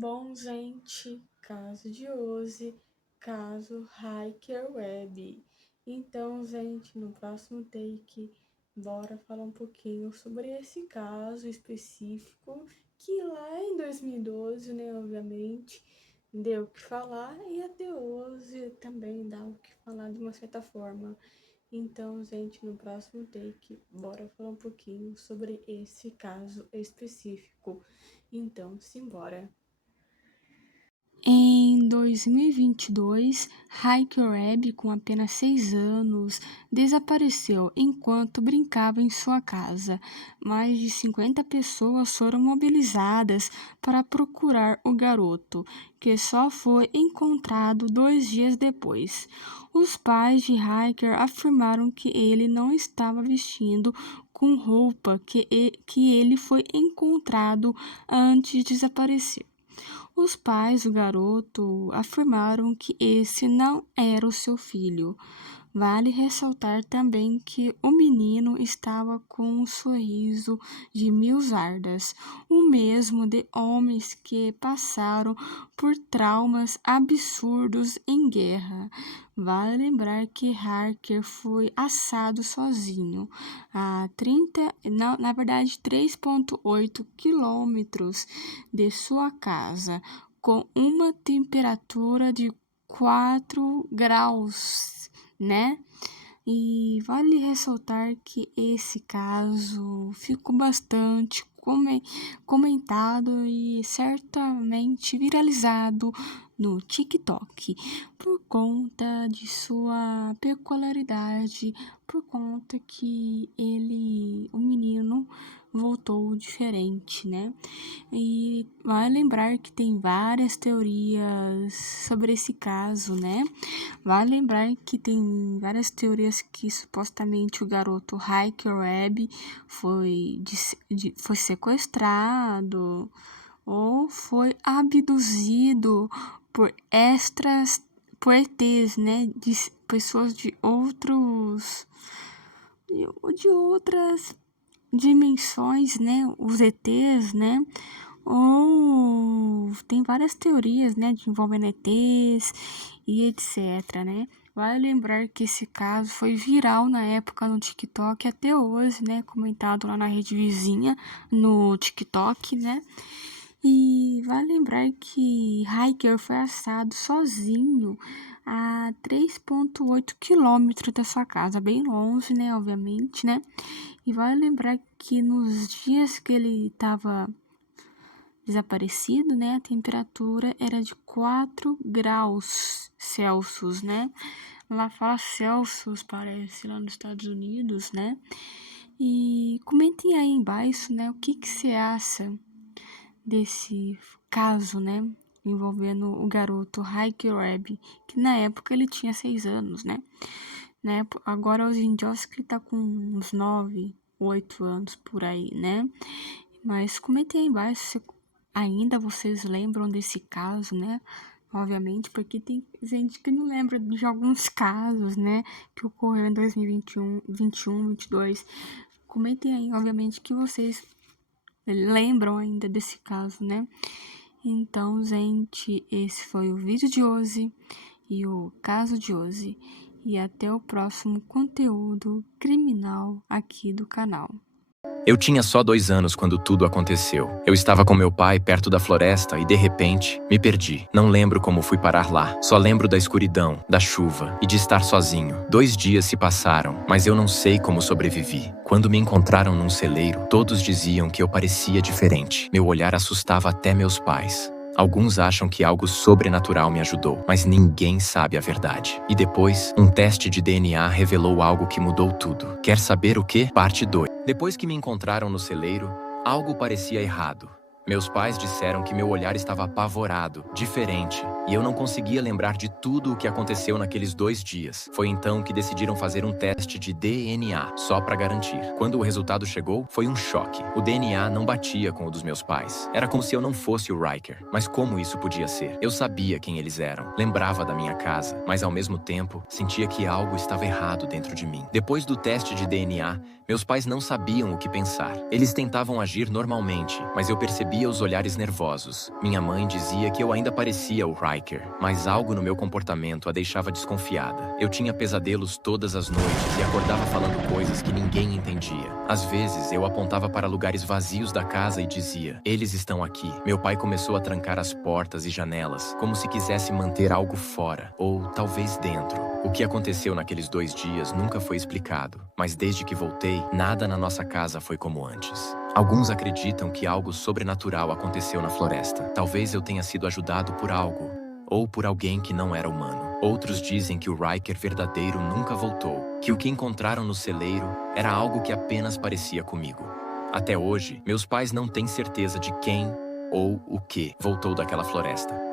Bom, gente, caso de hoje, caso Hiker Web. Então, gente, no próximo take, bora falar um pouquinho sobre esse caso específico, que lá em 2012, né, obviamente, deu o que falar e até hoje também dá o que falar de uma certa forma. Então, gente, no próximo take, bora falar um pouquinho sobre esse caso específico. Então, simbora! Em 2022, Hiker Webb, com apenas 6 anos, desapareceu enquanto brincava em sua casa. Mais de 50 pessoas foram mobilizadas para procurar o garoto, que só foi encontrado 2 dias depois. Os pais de Hiker afirmaram que ele não estava vestindo com roupa que ele foi encontrado antes de desaparecer. Os pais do garoto afirmaram que esse não era o seu filho. Vale ressaltar também que o menino estava com um sorriso de 1000 sardas, o mesmo de homens que passaram por traumas absurdos em guerra. Vale lembrar que Harker foi assado sozinho a 3,8 quilômetros de sua casa, com uma temperatura de 4 graus, né? E vale ressaltar que esse caso ficou bastante comentado e certamente viralizado no TikTok por conta de sua peculiaridade, por conta que o menino voltou diferente, né? E vale lembrar que tem várias teorias sobre esse caso, né? Vale lembrar que tem várias teorias que supostamente o garoto Hiker Webb foi sequestrado ou foi abduzido por por ETs, né? De pessoas de outras dimensões, né? Os ETs, né? Ou tem várias teorias, né? De envolvendo ETs e etc, né? Vale lembrar que esse caso foi viral na época no TikTok, até hoje, né? Comentado lá na rede vizinha, no TikTok, né? E vale lembrar que Hiker foi assado sozinho a 3,8 quilômetros da sua casa, bem longe, né? Obviamente, né? E vale lembrar que nos dias que ele estava desaparecido, né, a temperatura era de 4 graus Celsius, né? Lá fala Celsius, parece, lá nos Estados Unidos, né? E comentem aí embaixo, né, o que você acha desse caso, né, envolvendo o garoto Hiker Webb, que na época ele tinha 6 anos, né? Agora hoje em dia eu acho que ele tá com uns 9, 8 anos por aí, né? Mas comentem aí embaixo se ainda vocês lembram desse caso, né? Obviamente, porque tem gente que não lembra de alguns casos, né? Que ocorreu em 2021, 21, 22. Comentem aí, obviamente, que vocês lembram ainda desse caso, né? Então, gente, esse foi o vídeo de hoje e o caso de hoje. E até o próximo conteúdo criminal aqui do canal. Eu tinha só 2 anos quando tudo aconteceu. Eu estava com meu pai perto da floresta e, de repente, me perdi. Não lembro como fui parar lá. Só lembro da escuridão, da chuva e de estar sozinho. 2 dias se passaram, mas eu não sei como sobrevivi. Quando me encontraram num celeiro, todos diziam que eu parecia diferente. Meu olhar assustava até meus pais. Alguns acham que algo sobrenatural me ajudou, mas ninguém sabe a verdade. E depois, um teste de DNA revelou algo que mudou tudo. Quer saber o quê? Parte 2. Depois que me encontraram no celeiro, algo parecia errado. Meus pais disseram que meu olhar estava apavorado, diferente, e eu não conseguia lembrar de tudo o que aconteceu naqueles 2 dias. Foi então que decidiram fazer um teste de DNA, só para garantir. Quando o resultado chegou, foi um choque. O DNA não batia com o dos meus pais. Era como se eu não fosse o Riker. Mas como isso podia ser? Eu sabia quem eles eram, lembrava da minha casa, mas ao mesmo tempo, sentia que algo estava errado dentro de mim. Depois do teste de DNA, meus pais não sabiam o que pensar. Eles tentavam agir normalmente, mas eu percebia via os olhares nervosos. Minha mãe dizia que eu ainda parecia o Riker, mas algo no meu comportamento a deixava desconfiada. Eu tinha pesadelos todas as noites e acordava falando coisas que ninguém entendia. Às vezes, eu apontava para lugares vazios da casa e dizia: eles estão aqui. Meu pai começou a trancar as portas e janelas, como se quisesse manter algo fora, ou talvez dentro. O que aconteceu naqueles 2 dias nunca foi explicado, mas desde que voltei, nada na nossa casa foi como antes. Alguns acreditam que algo sobrenatural aconteceu na floresta. Talvez eu tenha sido ajudado por algo, ou por alguém que não era humano. Outros dizem que o Riker verdadeiro nunca voltou, que o que encontraram no celeiro era algo que apenas parecia comigo. Até hoje, meus pais não têm certeza de quem ou o que voltou daquela floresta.